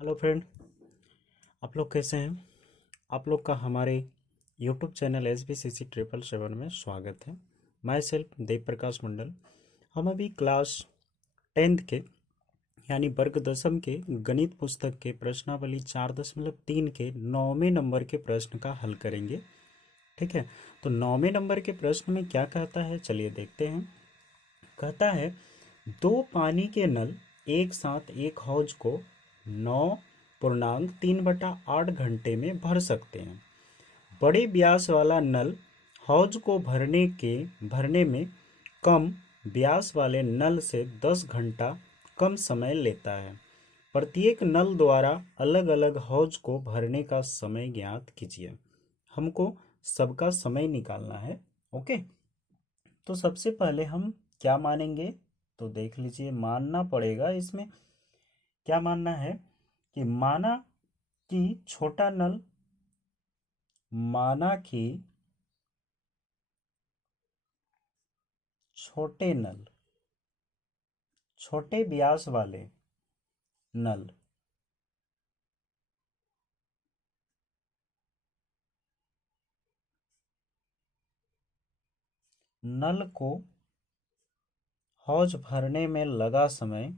Hello friend. आप लोग कैसे हैं? आप लोग का हमारे यूट्यूब चैनल SBCC 777 में स्वागत है। मैं सेल्फ देव प्रकाश मंडल। हम अभी क्लास 10th के यानी वर्ग दशम के गणित पुस्तक के प्रश्नावली 4.3 के 9वें नंबर के प्रश्न का हल करेंगे। ठीक है, तो 9वें नंबर के प्रश्न में क्या कहता है, चलिए देखते हैं। कहता है, दो पानी के नल एक साथ एक हौज को 9.3/8 घंटे में भर सकते हैं। बड़े व्यास वाला नल हौज को भरने में कम व्यास वाले नल से 10 घंटा कम समय लेता है। प्रत्येक नल द्वारा अलग अलग हौज को भरने का समय ज्ञात कीजिए। हमको सबका समय निकालना है। ओके, तो सबसे पहले हम क्या मानेंगे, तो देख लीजिए, मानना पड़ेगा। इसमें क्या मानना है कि माना कि छोटे व्यास वाले नल को हौज भरने में लगा समय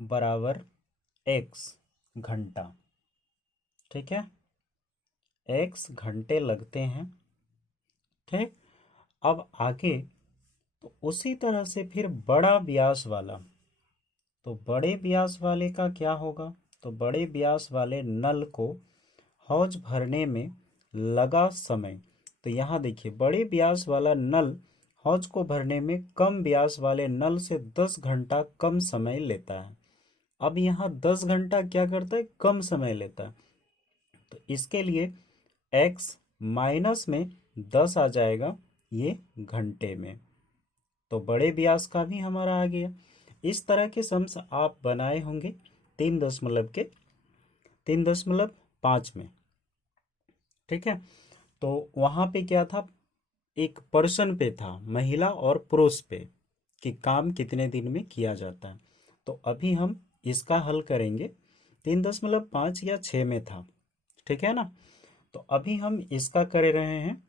बराबर x घंटा। ठीक है, x घंटे लगते हैं। ठीक, अब आगे तो उसी तरह से फिर बड़ा व्यास वाला, तो बड़े व्यास वाले का क्या होगा, तो बड़े व्यास वाले नल को हौज भरने में लगा समय, तो यहाँ देखिए, बड़े व्यास वाला नल हौज को भरने में कम व्यास वाले नल से 10 घंटा कम समय लेता है। अब यहाँ 10 घंटा क्या करता है, कम समय लेता है, तो इसके लिए x माइनस में 10 आ जाएगा ये घंटे में, तो बड़े व्यास का भी हमारा आ गया। इस तरह के सम्स आप बनाए होंगे 3.5 में। ठीक है, तो वहां पे क्या था, एक पर्सन पे था, महिला और पुरुष पे, कि काम कितने दिन में किया जाता है। तो अभी हम इसका हल करेंगे। 3.5 या 6 में था, ठीक है ना। तो अभी हम इसका कर रहे हैं।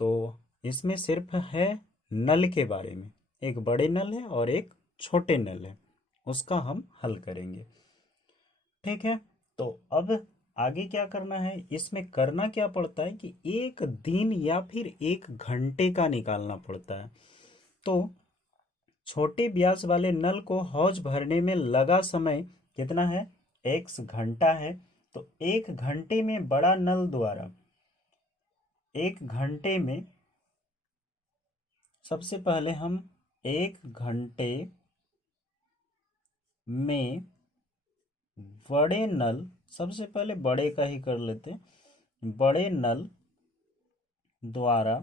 तो इसमें सिर्फ है नल के बारे में, एक बड़े नल है और एक छोटे नल है, उसका हम हल करेंगे। ठीक है, तो अब आगे क्या करना है, इसमें करना क्या पड़ता है कि एक दिन या फिर एक घंटे का निकालना पड़ता है। तो छोटे व्यास वाले नल को हौज भरने में लगा समय कितना है, x घंटा है। तो एक घंटे में बड़ा नल द्वारा, एक घंटे में, सबसे पहले हम एक घंटे में बड़े नल, सबसे पहले बड़े का ही कर लेते हैं, बड़े नल द्वारा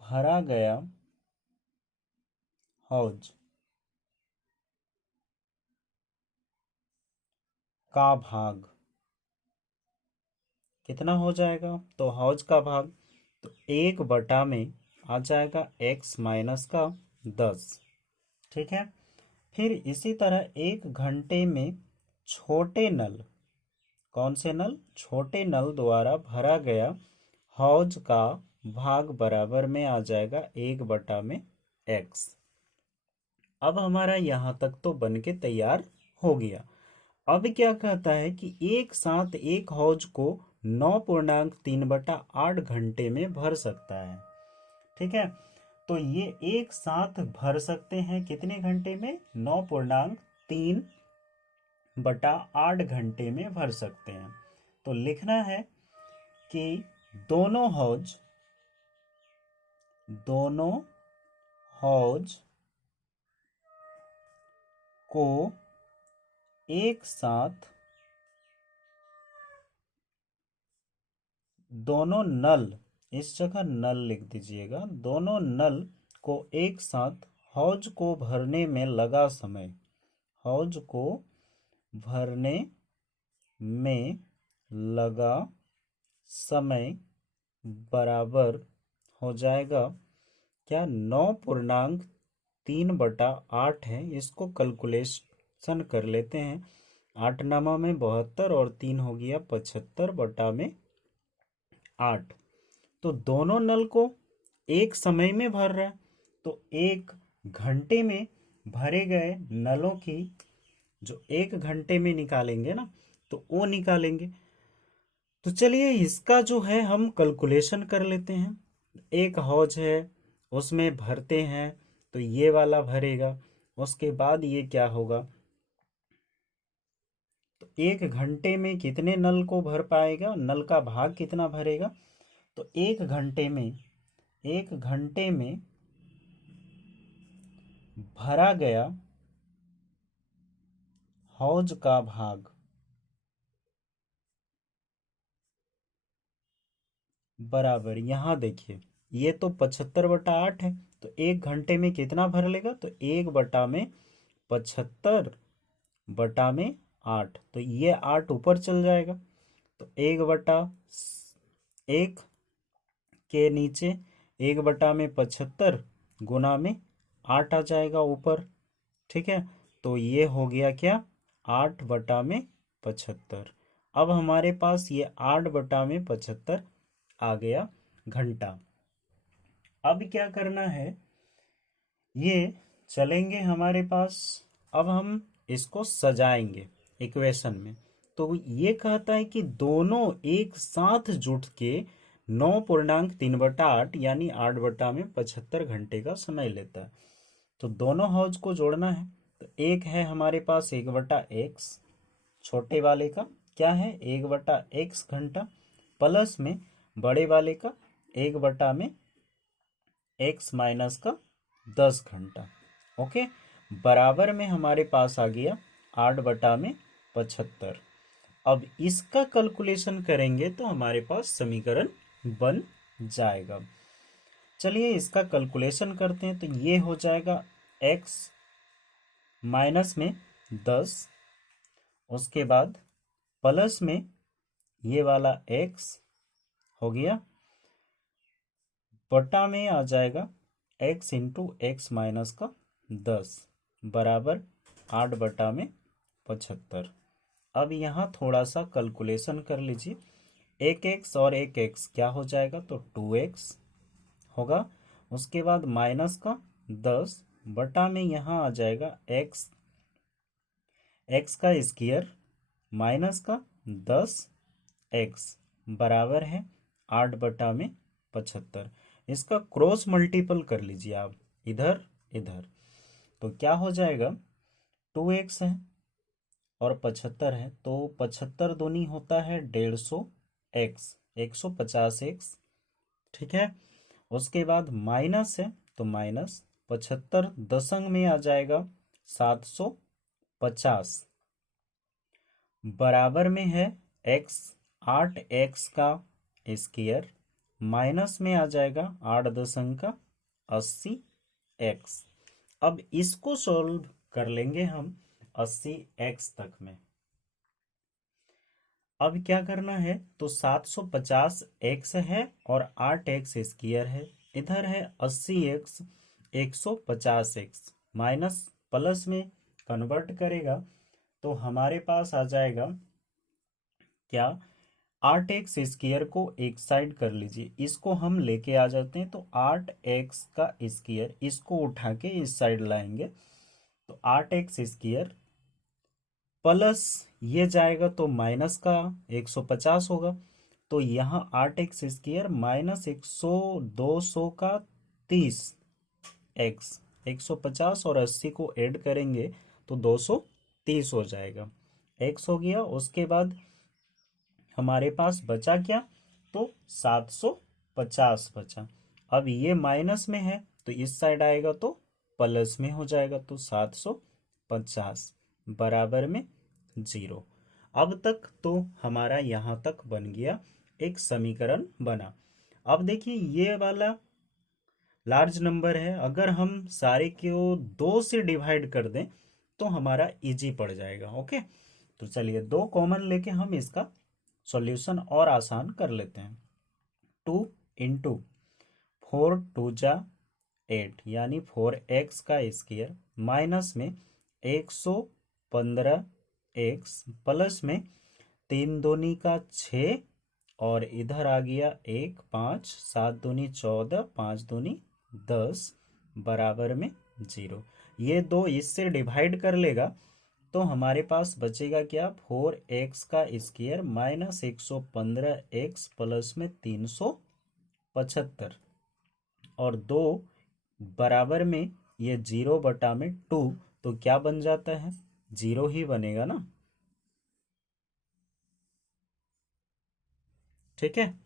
भरा गया हौज का भाग कितना हो जाएगा, तो हौज का भाग, तो 1 बटा में आ जाएगा x माइनस का 10। ठीक है, फिर इसी तरह एक घंटे में छोटे नल, कौन से नल, छोटे नल द्वारा भरा गया हौज का भाग बराबर में आ जाएगा 1/x। अब हमारा यहाँ तक तो बन के तैयार हो गया। अब क्या कहता है कि एक साथ एक हौज को 9.3/8 घंटे में भर सकता है। ठीक है, तो ये एक साथ भर सकते हैं कितने घंटे में, 9.3/8 घंटे में भर सकते हैं। तो लिखना है कि दोनों हौज को एक साथ, दोनों नल, इस जगह नल लिख दीजिएगा, दोनों नल को एक साथ हौज को भरने में लगा समय, हौज को भरने में लगा समय बराबर हो जाएगा क्या, 9.3/8 है। इसको कैलकुलेशन कर लेते हैं। 8 में 72 और 3 हो गया 75/8। तो दोनों नल को एक समय में भर रहा है, तो 1 घंटे में भरे गए नलों की जो 1 घंटे में निकालेंगे ना, तो वो निकालेंगे। तो चलिए इसका जो है हम कैलकुलेशन कर लेते हैं। एक हौज है, उसमें भरते हैं, तो ये वाला भरेगा। उसके बाद ये क्या होगा, तो 1 घंटे में कितने नल को भर पाएगा, नल का भाग कितना भरेगा। तो 1 घंटे में भरा गया हौज का भाग बराबर, यहाँ देखिए ये तो 75/8 है, तो 1 घंटे में कितना भर लेगा, तो 1/75/8, तो ये 8 ऊपर चल जाएगा। तो 1/1 के नीचे 1/75 गुना में 8 आ जाएगा ऊपर। ठीक है, तो ये हो गया क्या, 8/75। अब हमारे पास ये 8/75 आ गया घंटा। अब क्या करना है, ये चलेंगे हमारे पास। अब हम इसको सजाएंगे इक्वेशन में। तो ये कहता है कि दोनों एक साथ जुट के 9.3/8 यानी 8/75 का समय लेता है। तो दोनों हौज को जोड़ना है। तो एक है हमारे पास 1/x, छोटे वाले का क्या है 1/x घंटा, प्लस में बड़े वाले का 1/x-10 घंटा। ओके, बराबर में हमारे पास आ गया 8/75। अब इसका कैलकुलेशन करेंगे तो हमारे पास समीकरण बन जाएगा। चलिए इसका कैलकुलेशन करते हैं। तो ये हो जाएगा x माइनस में 10, उसके बाद प्लस में ये वाला x हो गया, बटा में आ जाएगा x इंटू एक्स माइनस का 10 बराबर 8/75। अब यहाँ थोड़ा सा कैलकुलेशन कर लीजिए। एक x और एक x क्या हो जाएगा, तो 2x होगा। उसके बाद माइनस का 10 बटा में यहाँ आ जाएगा x, x का स्क्वायर माइनस का 10x बराबर है 8/75। इसका क्रॉस मल्टीपल कर लीजिए आप, इधर इधर, तो क्या हो जाएगा, 2x है और 75 है, तो 75 दूनी होता है 150x, 150x। ठीक है, उसके बाद माइनस है, तो माइनस 75 दशंग में आ जाएगा 750 बराबर में है x, 8x का स्क्वायर माइनस में आ जाएगा 8 दशंग का 80x। अब इसको सॉल्व कर लेंगे हम 80x तक में। अब क्या करना है, तो 750x है और 8x स्क्वायर है, इधर है 80x, 150x माइनस प्लस में कन्वर्ट करेगा तो हमारे पास आ जाएगा क्या, 8x स्क्वायर को एक साइड कर लीजिए, इसको हम लेके आ जाते हैं। तो 8x का स्क्वायर इसको उठा के इस साइड लाएंगे, तो 8x स्क्वायर प्लस ये जाएगा तो माइनस का 150 होगा। तो यहाँ 8x स्क्वायर माइनस 100 200 का 30x, 150 और 80 को ऐड करेंगे तो 230 हो जाएगा, x हो गया। उसके बाद हमारे पास बचा क्या, तो 750 बचा। अब ये माइनस में है तो इस साइड आएगा तो प्लस में हो जाएगा, तो 750 बराबर में 0। अब तक तो हमारा यहाँ तक बन गया, एक समीकरण बना। अब देखिए ये वाला लार्ज नंबर है, अगर हम सारे को 2 से डिवाइड कर दें तो हमारा इजी पड़ जाएगा। ओके, तो चलिए 2 कॉमन लेके हम इसका सॉल्यूशन और आसान कर लेते हैं। टू इंटू 4 2 जा 8 यानी 4x का स्क्वायर माइनस में 115x प्लस में 3 दूनी का 6 और इधर आ गया 1 5 7 दूनी 14 5 दूनी 10 बराबर में 0। ये दो इससे डिवाइड कर लेगा तो हमारे पास बचेगा क्या 4x का स्क्वायर माइनस 115x प्लस में 375 और 2 बराबर में ये 0/2 तो क्या बन जाता है 0 ही बनेगा ना। ठीक है,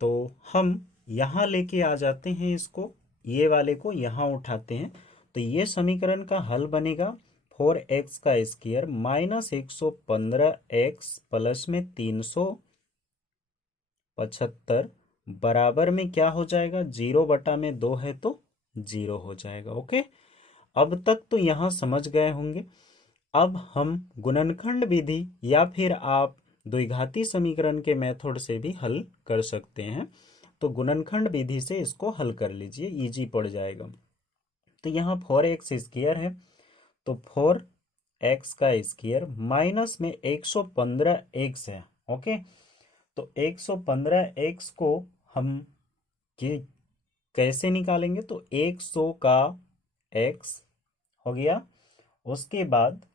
तो हम यहाँ लेके आ जाते हैं इसको, ये वाले को यहाँ उठाते हैं तो ये समीकरण का हल बनेगा 4x का स्क्वायर माइनस 115x प्लस में 375 बराबर में क्या हो जाएगा 0/2 है तो 0 हो जाएगा। ओके, अब तक तो यहाँ समझ गए होंगे। अब हम गुणनखंड विधि या फिर आप द्विघाती समीकरण के मेथड से भी हल कर सकते हैं। तो गुणनखंड विधि से इसको हल कर लीजिए, इजी पड़ जाएगा। तो यहाँ 4x स्क्वायर है तो 4x का स्क्वायर माइनस में 115x है। ओके, तो 115x को हम कैसे निकालेंगे तो 100 का x हो गया, उसके बाद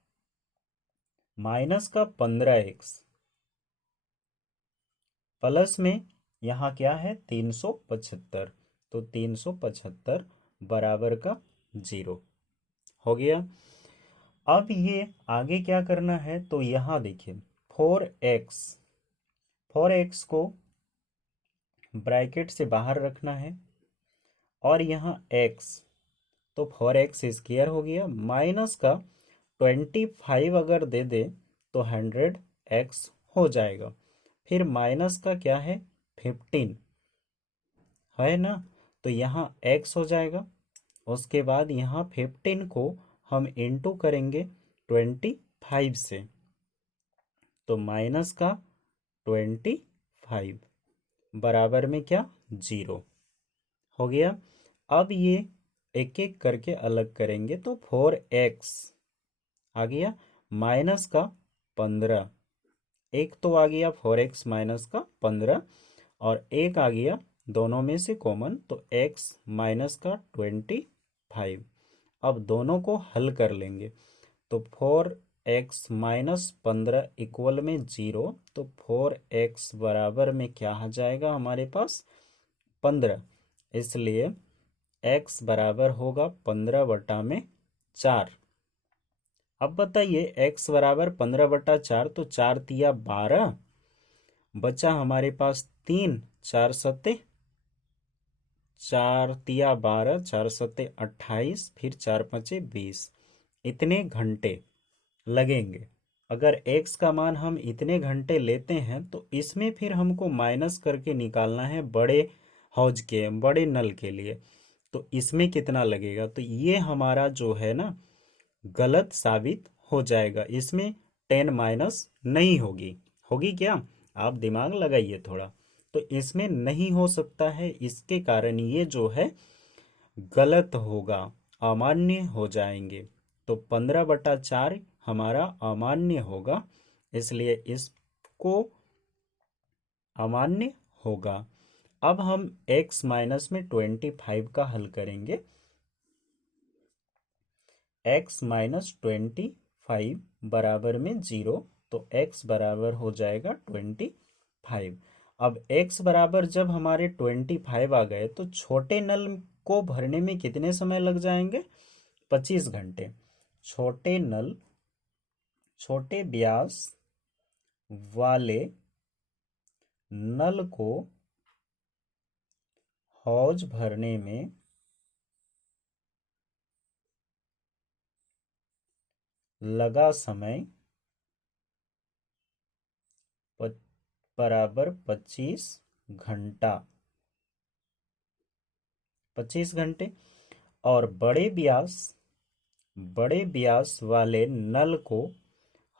माइनस का 15x प्लस में यहाँ क्या है 375 तो 375 बराबर का 0 हो गया। अब ये आगे क्या करना है तो यहाँ देखिए 4x को ब्रैकेट से बाहर रखना है और यहाँ x तो 4x स्क्वायर हो गया माइनस का 25 अगर दे दे तो 100x हो जाएगा। फिर माइनस का क्या है 15 है ना, तो यहाँ x हो जाएगा। उसके बाद यहाँ 15 को हम इंटू करेंगे 25 से तो माइनस का 25 बराबर में क्या 0 हो गया। अब ये एक एक करके अलग करेंगे तो 4x आ गया माइनस का 15, एक तो आ गया 4x माइनस का 15 और एक आ गया दोनों में से कॉमन तो x माइनस का 25। अब दोनों को हल कर लेंगे तो 4x माइनस 15 इक्वल में 0 तो 4x बराबर में क्या आ जाएगा हमारे पास 15, इसलिए x बराबर होगा 15/4। अब बताइए x बराबर 15/4 तो 4 तिया 12, बचा हमारे पास 3 4 सत्ते 4 तिया 12 4 सत्ते 28 फिर 4 5 20, इतने घंटे लगेंगे। अगर x का मान हम इतने घंटे लेते हैं तो इसमें फिर हमको माइनस करके निकालना है बड़े हौज के बड़े नल के लिए, तो इसमें कितना लगेगा तो ये हमारा जो है ना गलत साबित हो जाएगा। इसमें 10 माइनस नहीं होगी, होगी क्या आप दिमाग लगाइए थोड़ा, तो इसमें नहीं हो सकता है, इसके कारण ये जो है गलत होगा, अमान्य हो जाएंगे। तो 15/4 हमारा अमान्य होगा, इसलिए इसको अमान्य होगा। अब हम x माइनस में 25 का हल करेंगे, x माइनस 25 बराबर में 0 तो x बराबर हो जाएगा 25। अब x बराबर जब हमारे 25 आ गए तो छोटे नल को भरने में कितने समय लग जाएंगे 25 घंटे। छोटे नल छोटे व्यास वाले नल को हौज भरने में लगा समय बराबर 25 घंटा 25 घंटे। और बड़े व्यास वाले नल को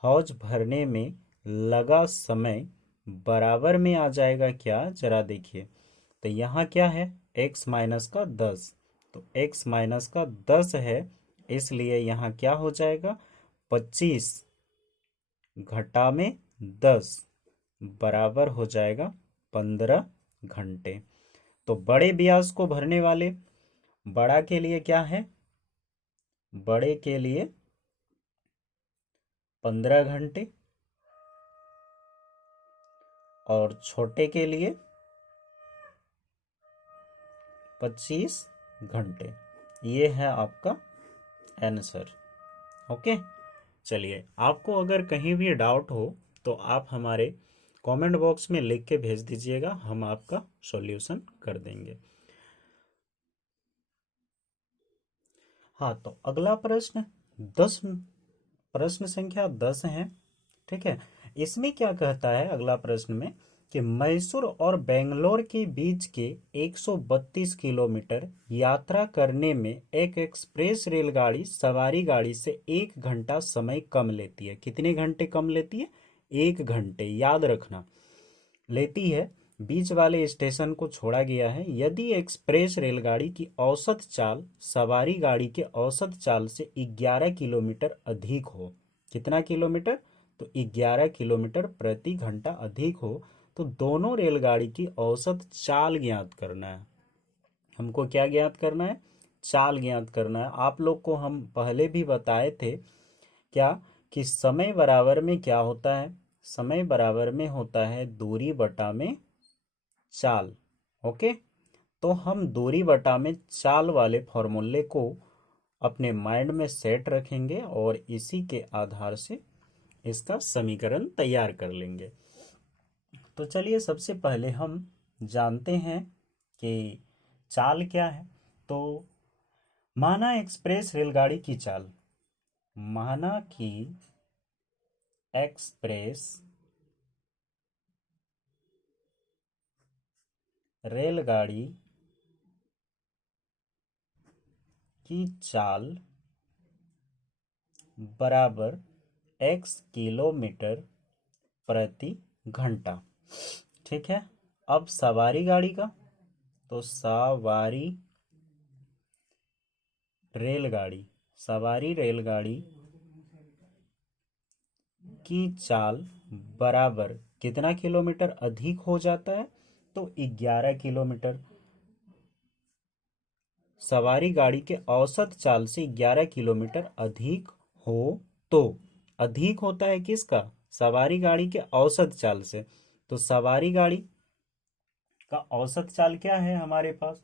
हौज भरने में लगा समय बराबर में आ जाएगा क्या जरा देखिए, तो यहाँ क्या है, x माइनस का 10, तो x माइनस का 10 है, इसलिए यहाँ क्या हो जाएगा, 25 घटा में 10 बराबर हो जाएगा 15 घंटे। तो बड़े ब्यास को भरने वाले, बड़ा के लिए क्या है, बड़े के लिए 15 घंटे और छोटे के लिए 25 घंटे। ये है आपका आंसर। ओके, चलिए, आपको अगर कहीं भी डाउट हो तो आप हमारे कमेंट बॉक्स में लिख के भेज दीजिएगा, हम आपका सॉल्यूशन कर देंगे। हाँ, तो अगला प्रश्न 10, प्रश्न संख्या 10 है। ठीक है, इसमें क्या कहता है अगला प्रश्न में कि मैसूर और बेंगलोर के बीच के 132 किलोमीटर यात्रा करने में एक एक्सप्रेस रेलगाड़ी सवारी गाड़ी से 1 घंटा समय कम लेती है। कितने घंटे कम लेती है, 1 घंटे, याद रखना, लेती है। बीच वाले स्टेशन को छोड़ा गया है यदि एक्सप्रेस रेलगाड़ी की औसत चाल सवारी गाड़ी के औसत चाल से 11 किलोमीटर अधिक हो। कितना किलोमीटर, तो 11 किलोमीटर प्रति घंटा अधिक हो। तो दोनों रेलगाड़ी की औसत चाल ज्ञात करना है। हमको क्या ज्ञात करना है, चाल ज्ञात करना है। आप लोग को हम पहले भी बताए थे क्या, कि समय बराबर में क्या होता है, समय बराबर में होता है दूरी बटा में चाल। ओके, तो हम दूरी बटा में चाल वाले फॉर्मूले को अपने माइंड में सेट रखेंगे और इसी के आधार से इसका समीकरण तैयार कर लेंगे। तो चलिए, सबसे पहले हम जानते हैं कि चाल क्या है। तो माना एक्सप्रेस रेलगाड़ी की चाल, माना कि एक्सप्रेस रेलगाड़ी की चाल बराबर x किलोमीटर प्रति घंटा। ठीक है, अब सवारी गाड़ी का, तो सवारी रेलगाड़ी, सवारी रेलगाड़ी की चाल बराबर कितना किलोमीटर अधिक हो जाता है, तो 11 किलोमीटर। सवारी गाड़ी के औसत चाल से 11 किलोमीटर अधिक हो, तो अधिक होता है किसका, सवारी गाड़ी के औसत चाल से। तो सवारी गाड़ी का औसत चाल क्या है हमारे पास,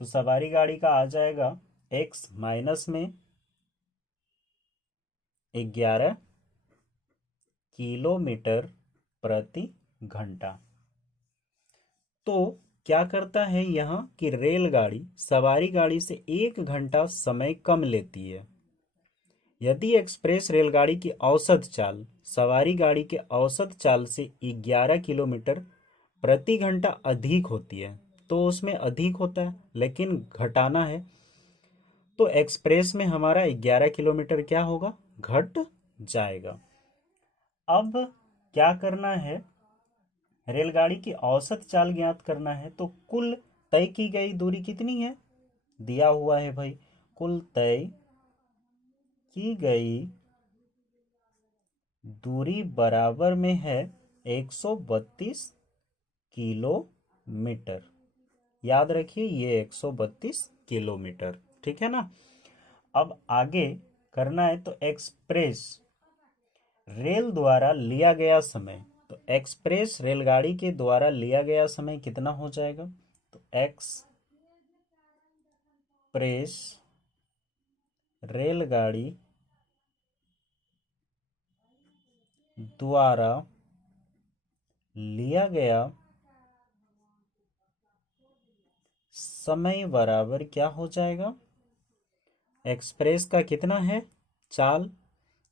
तो सवारी गाड़ी का आ जाएगा x माइनस में 11 किलोमीटर प्रति घंटा। तो क्या करता है यहाँ कि रेलगाड़ी सवारी गाड़ी से 1 घंटा समय कम लेती है यदि एक्सप्रेस रेलगाड़ी की औसत चाल सवारी गाड़ी के औसत चाल से 11 किलोमीटर प्रति घंटा अधिक होती है। तो उसमें अधिक होता है लेकिन घटाना है, तो एक्सप्रेस में हमारा 11 किलोमीटर क्या होगा, घट जाएगा। अब क्या करना है, रेलगाड़ी की औसत चाल ज्ञात करना है। तो कुल तय की गई दूरी कितनी है, दिया हुआ है भाई, कुल तय की गई दूरी बराबर में है 132 किलोमीटर। याद रखिए ये 132 किलोमीटर, ठीक है ना। अब आगे करना है, तो एक्सप्रेस रेल द्वारा लिया गया समय, तो एक्सप्रेस रेलगाड़ी के द्वारा लिया गया समय कितना हो जाएगा, तो एक्सप्रेस रेलगाड़ी द्वारा लिया गया समय बराबर क्या हो जाएगा, एक्सप्रेस का कितना है चाल,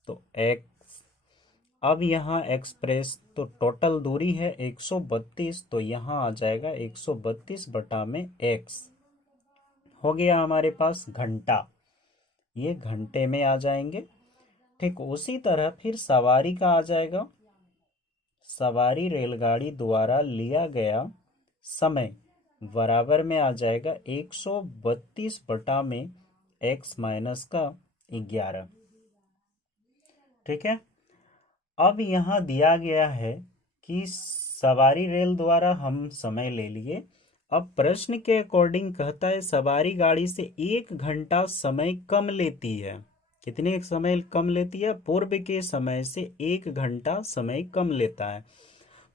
तो एक्स, अब यहाँ एक्सप्रेस तो टोटल दूरी है 132, तो यहाँ आ जाएगा 132 बटा में एक्स, हो गया हमारे पास घंटा, ये घंटे में आ जाएंगे। ठीक उसी तरह फिर सवारी का आ जाएगा, सवारी रेलगाड़ी द्वारा लिया गया समय बराबर में आ जाएगा 132 बटा में x माइनस का 11। ठीक है। अब यहाँ दिया गया है कि सवारी रेल द्वारा हम समय ले लिए। अब प्रश्न के अकॉर्डिंग कहता है सवारी गाड़ी से 1 घंटा समय कम लेती है। कितने समय कम लेती है? पूर्व के समय से 1 घंटा समय कम लेता है।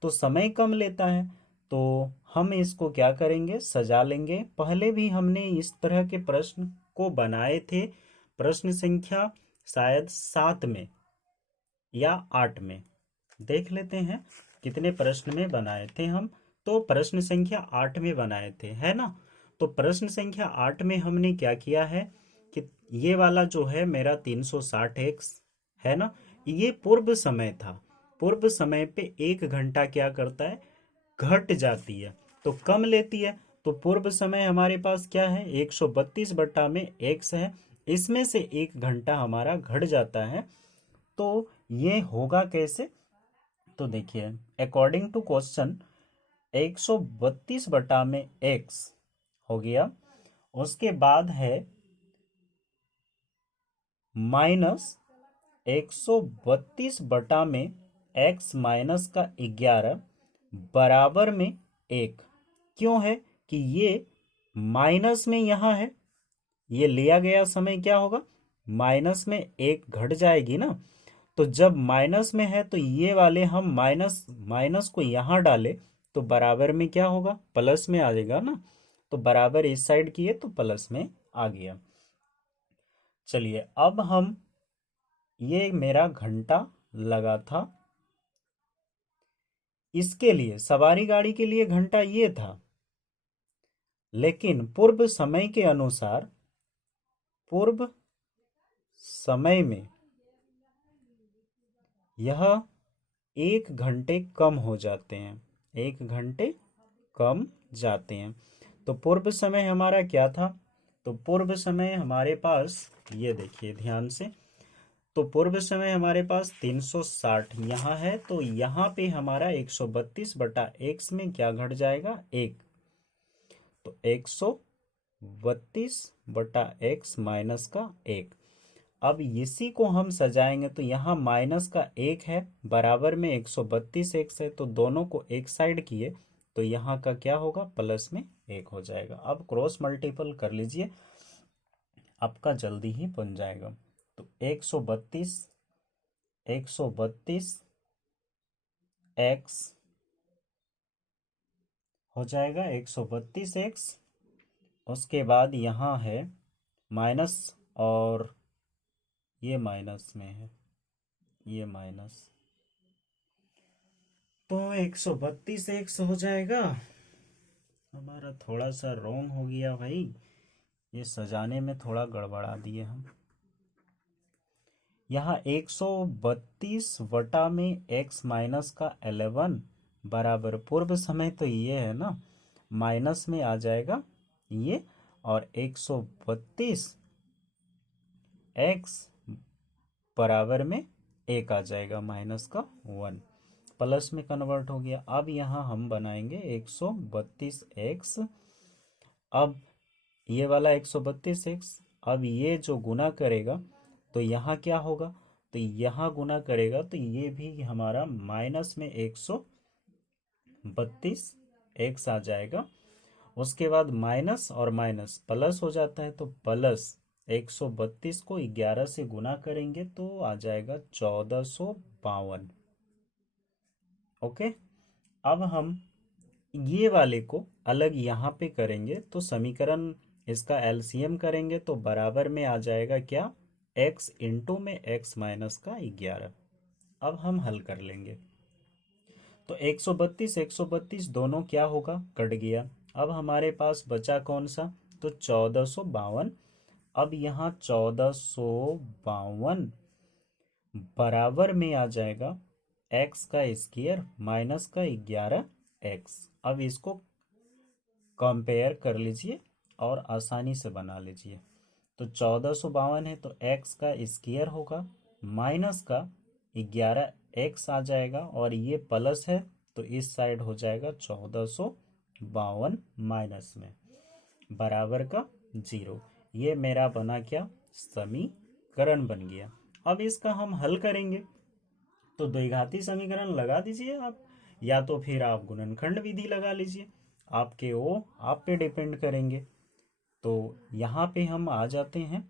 तो समय कम लेता है तो हम इसको क्या करेंगे? सजा लेंगे। पहले भी हमने इस तरह के प्रश्न को बनाए थे, प्रश्न संख्या शायद 7 में या 8 में। देख लेते हैं कितने प्रश्न में बनाए थे हम। तो प्रश्न संख्या 8 में बनाए थे, है ना। तो प्रश्न संख्या 8 में हमने क्या किया है कि ये वाला जो है मेरा 360x है ना, ये पूर्व समय था। पूर्व समय पे 1 घंटा क्या करता है? घट जाती है, तो कम लेती है। तो पूर्व समय हमारे पास क्या है? 132 बटा में x है, इसमें से 1 घंटा हमारा घट जाता है। तो ये होगा कैसे? तो देखिए, अकॉर्डिंग टू क्वेश्चन 132 बटा में x हो गया, उसके बाद है माइनस 132 बटा में x माइनस का 11 बराबर में 1। क्यों है कि ये माइनस में यहाँ है, ये लिया गया समय क्या होगा? माइनस में 1 घट जाएगी ना। तो जब माइनस में है तो ये वाले हम माइनस माइनस को यहाँ डाले तो बराबर में क्या होगा? प्लस में आ जाएगा ना। तो बराबर इस साइड किए तो प्लस में आ गया। चलिए, अब हम, ये मेरा घंटा लगा था, इसके लिए सवारी गाड़ी के लिए घंटा ये था, लेकिन पूर्व समय के अनुसार पूर्व समय में यह 1 घंटे कम हो जाते हैं, 1 घंटे कम जाते हैं। तो पूर्व समय हमारा क्या था? तो पूर्व समय हमारे पास, ये देखिए ध्यान से, तो पूर्व समय हमारे पास 360 यहाँ है, तो यहाँ पे हमारा 132 बटा x में क्या घट जाएगा? 1। तो 132 बटा x माइनस का 1। अब इसी को हम सजाएंगे तो यहाँ माइनस का 1 है, बराबर में 132x है, तो दोनों को एक साइड किए तो यहाँ का क्या होगा? प्लस में 1 हो जाएगा। अब क्रॉस मल्टीपल कर लीजिए, आपका जल्दी ही बन जाएगा। तो 132 x हो जाएगा 132x। उसके बाद यहाँ है माइनस, और ये माइनस में है, ये माइनस, तो 132x हो जाएगा। हमारा थोड़ा सा रॉन्ग हो गया भाई, ये सजाने में थोड़ा गड़बड़ा दिए हम। यहाँ 132 बटा में x माइनस का 11 बराबर, पूर्व समय तो ये है ना, माइनस में आ जाएगा ये, और 132 x बराबर में 1 आ जाएगा, माइनस का 1, प्लस में कन्वर्ट हो गया। अब यहाँ हम बनाएंगे 132x। अब ये वाला 132x, अब ये जो गुना करेगा तो यहाँ क्या होगा? तो यहाँ गुना करेगा तो ये भी हमारा माइनस में 132x आ जाएगा। उसके बाद माइनस और माइनस प्लस हो जाता है, तो प्लस 132 को 11 से गुना करेंगे तो आ जाएगा 1452। ओके। अब हम ये वाले को अलग यहाँ पे करेंगे तो समीकरण, इसका एलसीएम करेंगे तो बराबर में आ जाएगा क्या? x इंटू में x माइनस का 11। अब हम हल कर लेंगे तो 132 दोनों क्या होगा? कट गया। अब हमारे पास बचा कौन सा? तो 1452। अब यहाँ 1452 बराबर में आ जाएगा x का स्क्वायर माइनस का 11x। अब इसको कंपेयर कर लीजिए और आसानी से बना लीजिए। तो 1452 है तो x का स्क्वायर होगा, माइनस का 11x आ जाएगा, और ये प्लस है तो इस साइड हो जाएगा 1452। 52 माइनस में बराबर का 0। ये मेरा बना क्या, समीकरण बन गया। अब इसका हम हल करेंगे तो द्विघाती समीकरण लगा दीजिए आप, या तो फिर आप गुणनखंड विधि लगा लीजिए, आपके वो आप पे डिपेंड करेंगे। तो यहाँ पे हम आ जाते हैं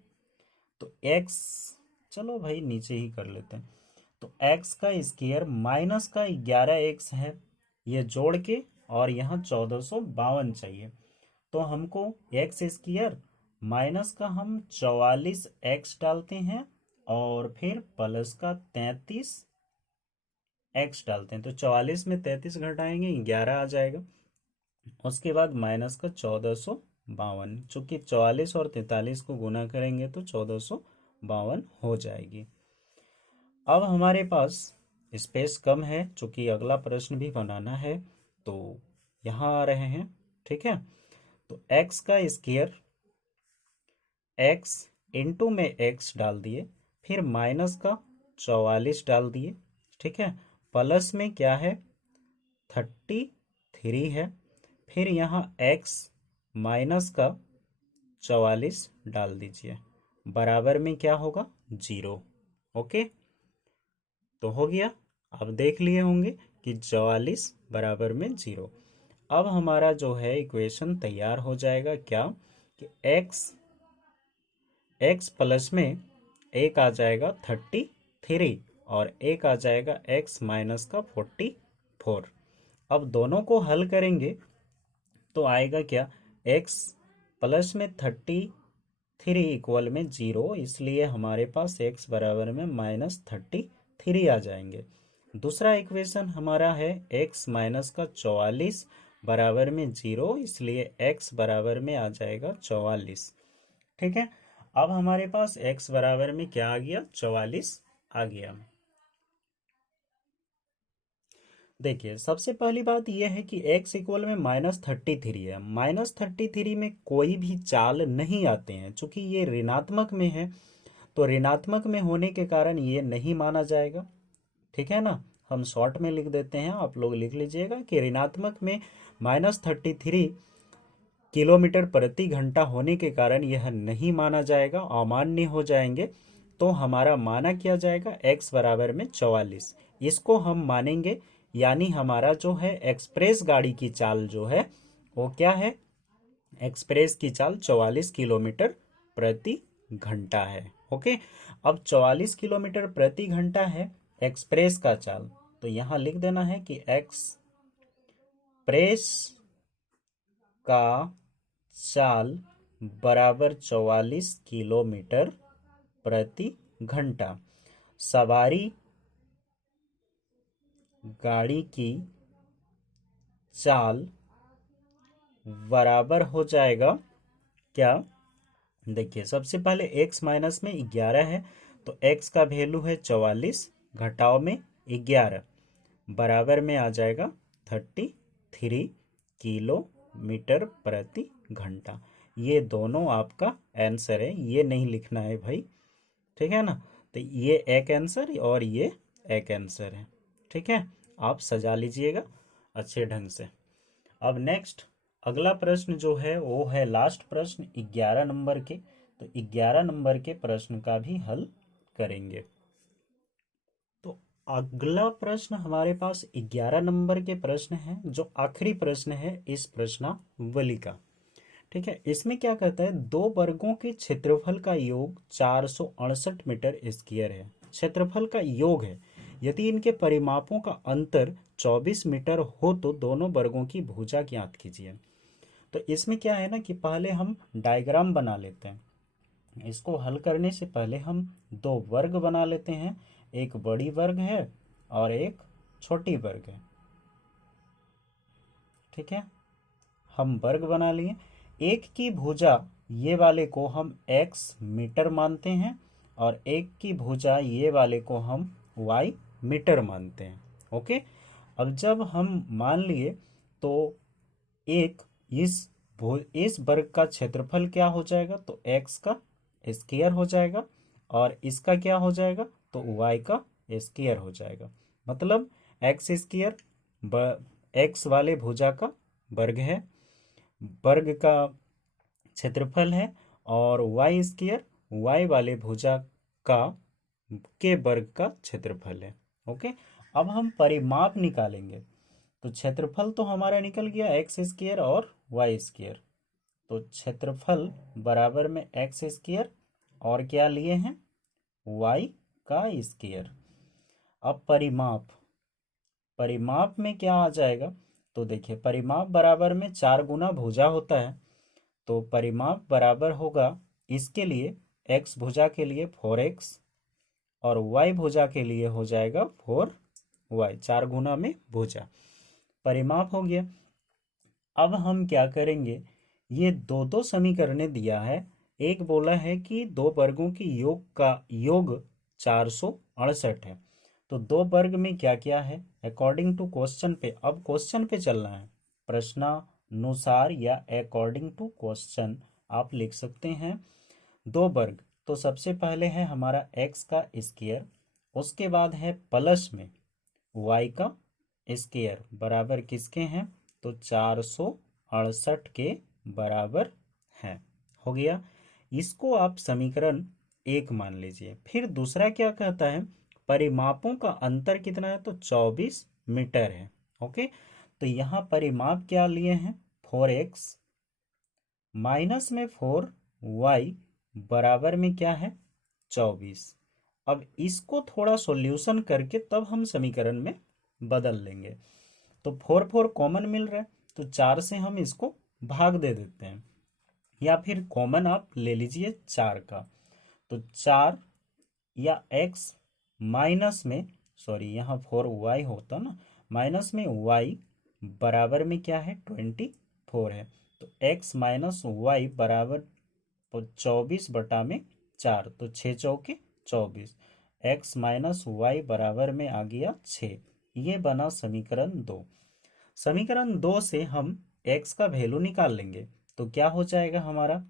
तो x, चलो भाई नीचे ही कर लेते हैं। तो x का स्क्वायर माइनस का 11x है, ये जोड़ के, और यहाँ 1452 चाहिए। तो हमको एक्स स्क्वायर माइनस का हम 44x डालते हैं और फिर प्लस का 33x डालते हैं। तो 44 में 33 घटाएंगे 11 आ जाएगा। उसके बाद माइनस का 1452, चूंकि 44 और 43 को गुना करेंगे तो 1452 हो जाएगी। अब हमारे पास स्पेस कम है, चूंकि अगला प्रश्न भी बनाना है, तो यहाँ आ रहे हैं। ठीक है, तो x का स्क्वायर, x इंटू में x डाल दिए, फिर माइनस का 44 डाल दिए। ठीक है, प्लस में क्या है, 33 है, फिर यहाँ x माइनस का 44 डाल दीजिए, बराबर में क्या होगा, 0। ओके, तो हो गया। अब देख लिए होंगे कि 44 बराबर में 0। अब हमारा जो है इक्वेशन तैयार हो जाएगा क्या, कि x प्लस में एक आ जाएगा 33 और एक आ जाएगा x माइनस का 44। अब दोनों को हल करेंगे तो आएगा क्या, x प्लस में 33 इक्वल में 0, इसलिए हमारे पास x बराबर में -33 आ जाएंगे। दूसरा इक्वेशन हमारा है x माइनस का 44 बराबर में 0, इसलिए x बराबर में आ जाएगा 44। ठीक है, अब हमारे पास x बराबर में क्या आ गया, 44 आ गया। देखिए, सबसे पहली बात यह है कि x इक्वल में -33 है। -33 में कोई भी चाल नहीं आते हैं, चूंकि ये ऋणात्मक में है, तो ऋणात्मक में होने के कारण ये नहीं माना जाएगा। ठीक है ना, हम शॉर्ट में लिख देते हैं, आप लोग लिख लीजिएगा कि ऋणात्मक में -33 किलोमीटर प्रति घंटा होने के कारण यह नहीं माना जाएगा, अमान्य हो जाएंगे। तो हमारा माना किया जाएगा x बराबर में 44, इसको हम मानेंगे। यानी हमारा जो है एक्सप्रेस गाड़ी की चाल जो है वो क्या है, एक्सप्रेस की चाल 44 किलोमीटर प्रति घंटा है। ओके, अब 44 किलोमीटर प्रति घंटा है एक्सप्रेस का चाल, तो यहाँ लिख देना है कि एक्सप्रेस का चाल बराबर 44 किलोमीटर प्रति घंटा। सवारी गाड़ी की चाल बराबर हो जाएगा क्या, देखिए सबसे पहले x माइनस में 11 है, तो x का वैल्यू है 44, घटाव में 11, बराबर में आ जाएगा 33 किलोमीटर प्रति घंटा। ये दोनों आपका आंसर है, ये नहीं लिखना है भाई। ठीक है ना, तो ये एक आंसर और ये एक आंसर है। ठीक है, आप सजा लीजिएगा अच्छे ढंग से। अब नेक्स्ट अगला प्रश्न जो है वो है लास्ट प्रश्न 11 नंबर के, तो 11 नंबर के प्रश्न का भी हल करेंगे। तो अगला प्रश्न हमारे पास 11 नंबर के प्रश्न है, जो आखिरी प्रश्न है इस प्रश्नावली का। ठीक है, इसमें क्या कहता है, दो वर्गों के क्षेत्रफल का योग 468 मीटर स्क्वायर है। क्षेत्रफल का योग है, यदि इनके परिमापों का अंतर 24 मीटर हो तो दोनों वर्गों की भुजा ज्ञात कीजिए। तो इसमें क्या है ना कि पहले हम डायग्राम बना लेते हैं। इसको हल करने से पहले हम दो वर्ग बना लेते हैं, एक बड़ी वर्ग है और एक छोटी वर्ग है। ठीक है, हम वर्ग बना लिए। एक की भुजा ये वाले को हम x मीटर मानते हैं और एक की भुजा ये वाले को हम y मीटर मानते हैं। ओके, अब जब हम मान लिए तो एक इस वर्ग का क्षेत्रफल क्या हो जाएगा, तो x का स्क्वायर हो जाएगा और इसका क्या हो जाएगा, तो y का स्क्वायर हो जाएगा। मतलब x स्क्वायर x वाले भुजा का वर्ग है, वर्ग का क्षेत्रफल है, और वाई स्क्वायर वाई वाले भुजा का के वर्ग का क्षेत्रफल है। ओके, अब हम परिमाप निकालेंगे। तो क्षेत्रफल तो हमारा निकल गया एक्स स्क्वायर और वाई स्क्वायर। तो क्षेत्रफल बराबर में एक्स स्क्वायर और क्या लिए हैं, वाई का स्क्वायर। अब परिमाप, परिमाप में क्या आ जाएगा, तो देखिए परिमाप बराबर में 4 गुना भुजा होता है। तो परिमाप बराबर होगा इसके लिए, एक्स भुजा के लिए 4x और वाई भुजा के लिए हो जाएगा 4y, 4 गुना में भुजा। परिमाप हो गया। अब हम क्या करेंगे, ये दो दो समीकरणें दिया है। एक बोला है कि दो वर्गों की योग का योग 468 है। तो दो वर्ग में क्या क्या है, अकॉर्डिंग टू क्वेश्चन पे, अब क्वेश्चन पे चलना है, प्रश्नानुसार या अकॉर्डिंग टू क्वेश्चन आप लिख सकते हैं। दो वर्ग, तो सबसे पहले है हमारा एक्स का स्क्वायर, उसके बाद है प्लस में वाई का स्क्वायर बराबर किसके हैं, तो 468 के बराबर है। हो गया, इसको आप समीकरण 1 मान लीजिए। फिर दूसरा क्या कहता है, परिमापों का अंतर कितना है, तो 24 मीटर है। ओके, तो यहाँ परिमाप क्या लिए हैं, 4x माइनस में 4y बराबर में क्या है, 24। अब इसको थोड़ा सॉल्यूशन करके तब हम समीकरण में बदल लेंगे। तो 4 कॉमन मिल रहा है, तो 4 से हम इसको भाग दे देते हैं, या फिर कॉमन आप ले लीजिए 4 का। तो 4 या x माइनस में, सॉरी यहाँ 4y होता ना, माइनस में y बराबर में क्या है, 24 है। तो x माइनस वाई बराबर 24/4, तो 6 चौके 24, x माइनस वाई बराबर में आ गया 6। ये बना समीकरण 2। समीकरण 2 से हम x का वैल्यू निकाल लेंगे, तो क्या हो जाएगा हमारा,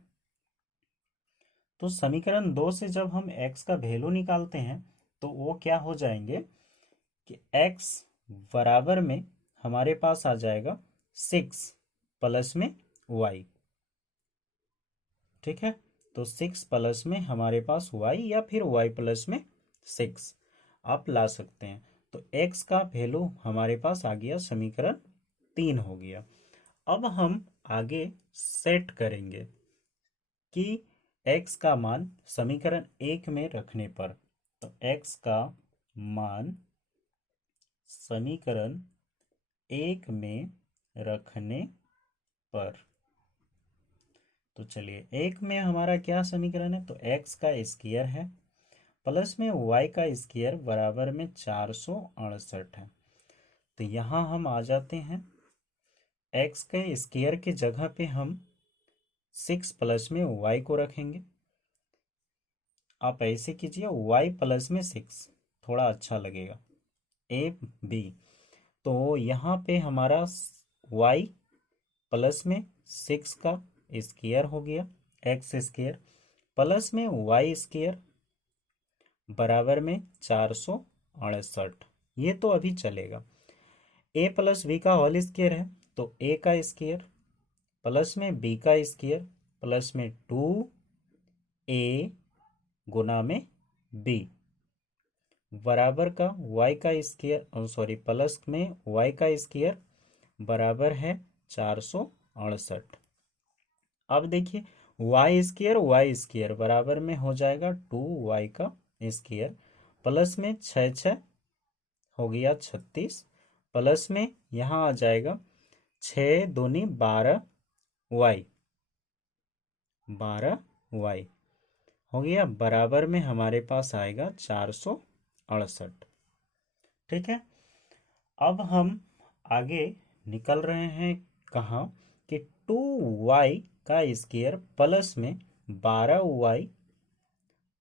तो समीकरण 2 से जब हम x का वैल्यू निकालते हैं तो वो क्या हो जाएंगे कि x बराबर में हमारे पास आ जाएगा 6 प्लस में y। ठीक है, तो 6 प्लस में हमारे पास y, या फिर y प्लस में 6 आप ला सकते हैं। तो x का वैल्यू हमारे पास आ गया, समीकरण 3 हो गया। अब हम आगे सेट करेंगे कि x का मान समीकरण 1 में रखने पर, तो x का मान समीकरण 1 में रखने पर, तो चलिए 1 में हमारा क्या समीकरण है, तो x का स्क्वायर है प्लस में y का स्क्वायर बराबर में 468 है। तो यहाँ हम आ जाते हैं, x के स्क्वायर के जगह पे हम 6 प्लस में y को रखेंगे। आप ऐसे कीजिए, y प्लस में 6 थोड़ा अच्छा लगेगा, ए बी। तो यहाँ पे हमारा y प्लस में 6 का स्क्वायर हो गया, एक्स स्क्वायर प्लस में वाई स्क्वायर बराबर में 468। ये तो अभी चलेगा। ए प्लस बी का होल स्क्वायर है, तो ए का स्क्वायर प्लस में बी का स्क्वायर प्लस में 2a गुना में बी बराबर का y का स्क्वायर, सॉरी प्लस में y का स्क्वायर बराबर है 468। अब देखिए वाई स्क्वायर बराबर में हो जाएगा 2y का स्क्वायर प्लस में 6 हो गया 36, प्लस में यहाँ आ जाएगा 6 दूनी 12y, 12y हो गया बराबर में हमारे पास आएगा 468। ठीक है, अब हम आगे निकल रहे हैं कहाँ, कि 2y का स्क्वायर प्लस में 12y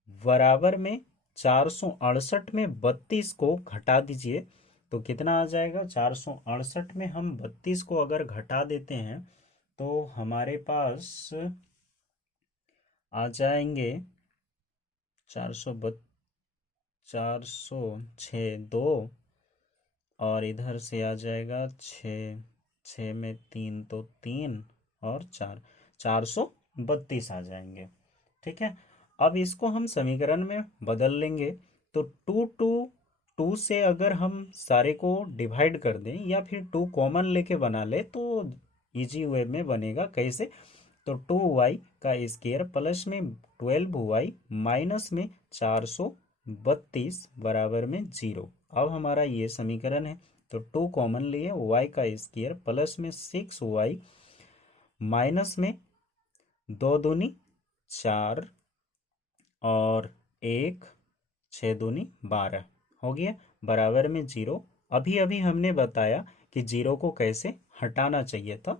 बराबर में 468 में 32 को घटा दीजिए, तो कितना आ जाएगा, 468 में हम 32 को अगर घटा देते हैं तो हमारे पास आ जाएंगे 406 2, और इधर से आ जाएगा 6 6 में 3 तो 3 और 4, 432 आ जाएंगे। ठीक है, अब इसको हम समीकरण में बदल लेंगे। तो टू से अगर हम सारे को डिवाइड कर दें या फिर टू कॉमन लेके बना ले तो इजी वे में बनेगा। कैसे? तो 2y का स्क्वायर प्लस में 12y माइनस में 432 बराबर में 0। अब हमारा ये समीकरण है। तो 2 कॉमन लिए, y का स्क्वायर प्लस में 6y माइनस में 2 दूनी 4 और 1, 6 दूनी 12 हो गया बराबर में 0। अभी अभी हमने बताया कि 0 को कैसे हटाना चाहिए था।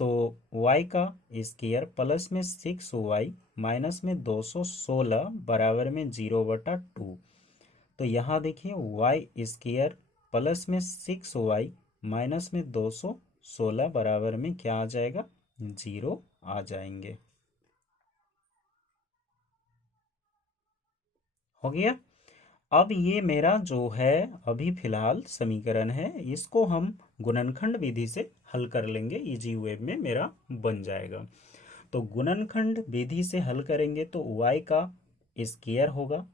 तो y का स्क्वायर प्लस में 6y माइनस में 216 बराबर में 0/2। तो यहाँ देखिए y स्क्वायर प्लस में 6y माइनस में 216 बराबर में क्या आ जाएगा? 0 आ जाएंगे। हो गया। अब ये मेरा जो है अभी फिलहाल समीकरण है, इसको हम गुणनखंड विधि से हल कर लेंगे। इजी वे में मेरा बन जाएगा। तो गुणनखंड विधि से हल करेंगे तो y का स्क्वायर होगा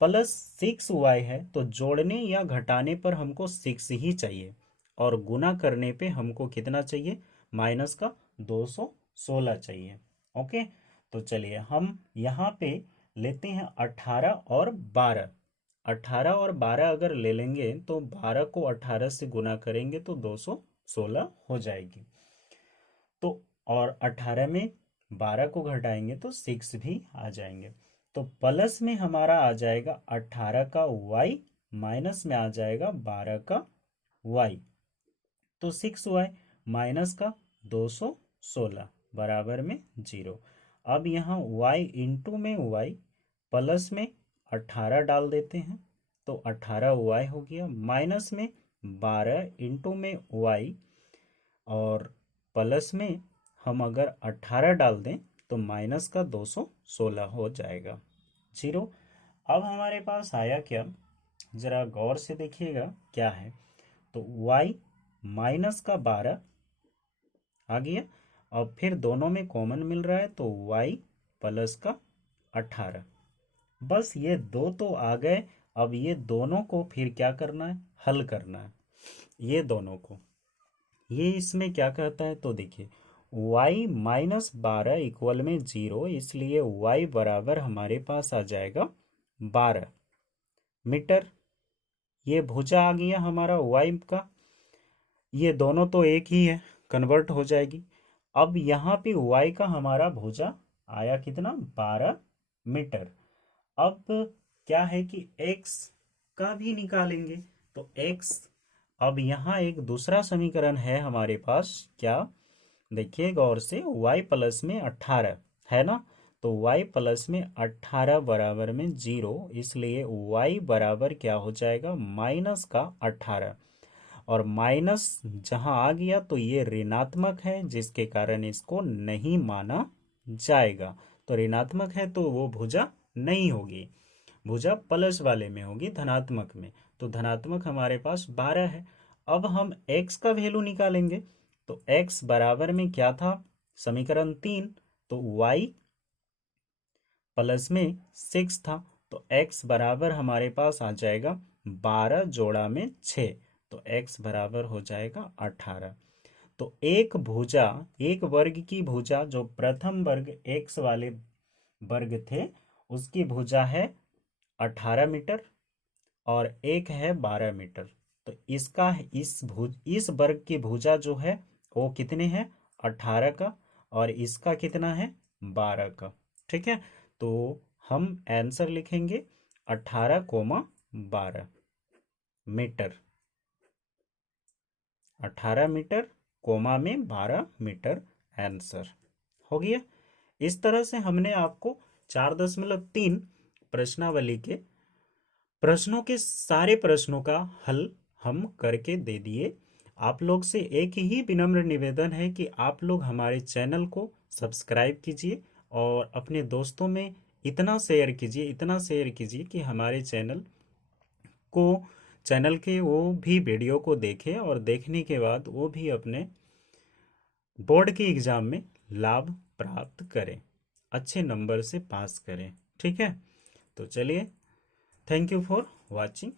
प्लस 6y है, तो जोड़ने या घटाने पर हमको 6 ही चाहिए और गुना करने पे हमको कितना चाहिए? माइनस का 216 चाहिए। ओके, तो चलिए हम यहाँ पे लेते हैं 18 और 12। 18 और 12 अगर ले लेंगे तो 12 को 18 से गुना करेंगे तो 216 हो जाएगी। तो और 18 में 12 को घटाएंगे तो 6 भी आ जाएंगे। तो प्लस में हमारा आ जाएगा 18 का y माइनस में आ जाएगा 12 का y। तो 6y माइनस का 216 बराबर में 0। अब यहाँ y इंटू में y प्लस में 18 डाल देते हैं तो 18y हो गया माइनस में 12 इंटू में y और प्लस में हम अगर 18 डाल दें तो माइनस का 216 हो जाएगा 0। अब हमारे पास आया क्या? जरा गौर से देखिएगा क्या है। तो y माइनस का 12 आ गया। अब फिर दोनों में कॉमन मिल रहा है तो y प्लस का 18। बस ये दो तो आ गए। अब ये दोनों को फिर क्या करना है? हल करना है ये दोनों को। ये इसमें क्या कहता है तो देखिए y माइनस 12 इक्वल में 0, इसलिए y बराबर हमारे पास आ जाएगा 12 मीटर। ये भुजा आ गया हमारा y का, ये दोनों तो एक ही है, कन्वर्ट हो जाएगी। अब यहाँ पे y का हमारा भुजा आया कितना? 12 मीटर। अब क्या है कि x का भी निकालेंगे तो x, अब यहाँ एक दूसरा समीकरण है हमारे पास। क्या? देखिए गौर से, y प्लस में 18 है ना, तो y प्लस में 18 बराबर में 0, इसलिए y बराबर क्या हो जाएगा? माइनस का 18। और माइनस जहाँ आ गया तो ये ऋणात्मक है, जिसके कारण इसको नहीं माना जाएगा। तो ऋणात्मक है तो वो भुजा नहीं होगी, भुजा प्लस वाले में होगी, धनात्मक में। तो धनात्मक हमारे पास 12 है। अब हम x का वैल्यू निकालेंगे तो x बराबर में क्या था? समीकरण 3। तो y प्लस में 6 था, तो x बराबर हमारे पास आ जाएगा 12 जोड़ा में 6, तो x बराबर हो जाएगा 18। तो एक भुजा, एक वर्ग की भुजा, जो प्रथम वर्ग x वाले वर्ग थे उसकी भुजा है 18 मीटर और एक है 12 मीटर। तो इसका इस वर्ग की भुजा जो है वो कितने हैं? 18 का, और इसका कितना है? 12 का। ठीक है, तो हम आंसर लिखेंगे 18,12 मीटर। 18 मीटर कोमा में 12 मीटर आंसर हो गया। इस तरह से हमने आपको 4.3 प्रश्नावली के प्रश्नों के सारे प्रश्नों का हल हम करके दे दिए। आप लोग से एक ही विनम्र निवेदन है कि आप लोग हमारे चैनल को सब्सक्राइब कीजिए और अपने दोस्तों में इतना शेयर कीजिए, इतना शेयर कीजिए कि हमारे चैनल के वो भी वीडियो को देखें और देखने के बाद वो भी अपने बोर्ड के एग्जाम में लाभ प्राप्त करें, अच्छे नंबर से पास करें। ठीक है, तो चलिए, थैंक यू फॉर वॉचिंग।